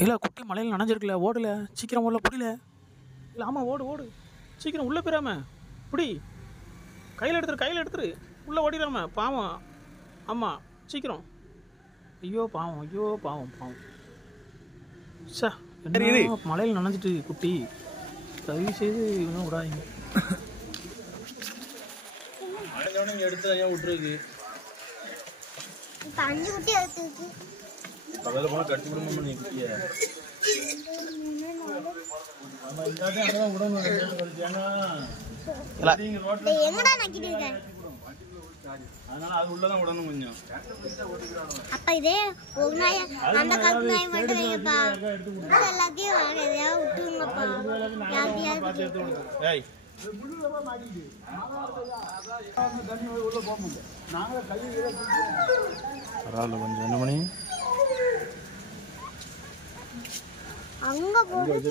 இல்லை குட்டி மலையில் நனைஞ்சிருக்குல்ல, ஓடல சீக்கிரம் ஓடல, புரியல. இல்லை ஆமாம், ஓடு ஓடு சீக்கிரம், உள்ளே போயிடாம புடி, கையில் எடுத்துரு உள்ளே ஓடிடாம, பாவம். ஆமாம் சீக்கிரம். ஐயோ பாவம், ஐயோ பாவம் பாவம். சார் மலையில் நனைஞ்சிட்டு குட்டி, தயவு செய்து இன்னும் விடாதீங்க. இங்கே எடுத்து ஐயா விட்டுருக்கு. பகல போனால் கட்டி விடணும் நீ குட்டிய. அதனால அது உள்ளதான் விடணும் கொஞ்சம். அப்ப இதே ஒரு நாய் அந்த கருப்பு நாய் மட்டும் வைங்கப்பா, எல்லாத்தையும் விட்டுருங்கப்பா. ஏய் பரவாயில்ல, கொஞ்சம் என்ன பண்ணி அங்க போகுது.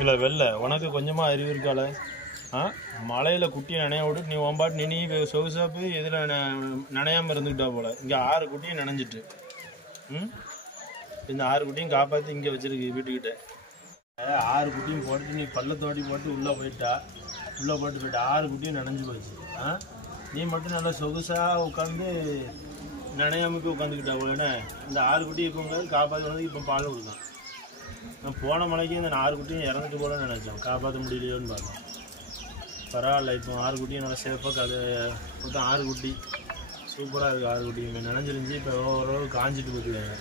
இல்லை வெளில உனக்கு கொஞ்சமாக அறிவு இருக்கால. மலையில் குட்டியை நனைய விட்டு நீ ஒம்பாட்டு நீ சொகுசாப்பு இதில் நனையாமல் இருந்துக்கிட்டா போல். இங்கே 6 குட்டியும் நனைஞ்சிட்டு, இந்த 6 குட்டியும் காப்பாற்றி இங்கே வச்சிருக்கு வீட்டுக்கிட்ட. 6 குட்டியும் போட்டு நீ பள்ளத்தோடி போட்டு உள்ளே போயிட்டா, உள்ளே போட்டு 6 குட்டியும் நனைஞ்சு போச்சு. நீ மட்டும் நல்லா சொகுசாக உட்காந்து நனையாமுக்கு உட்காந்துக்கிட்டா போலண்ணே. இந்த 6 குட்டி இப்போ காப்பாற்றுறதுக்கு இப்போ பால் கொடுத்தான். நான் போன மலைக்கு இந்த 6 குட்டியும் இறந்துட்டு போலன்னு நினச்சோம், காப்பாற்ற முடியலையோன்னு பார்த்தோம். பரவாயில்ல, இப்போ 6 குட்டியும் நல்லா சேஃபாக மொத்தம் 6 குட்டி சூப்பராக இருக்குது. 6 குட்டியுமே நனைஞ்சிருந்துச்சு, இப்போ ஓரளவு காஞ்சிட்டு போட்டுருக்காங்க.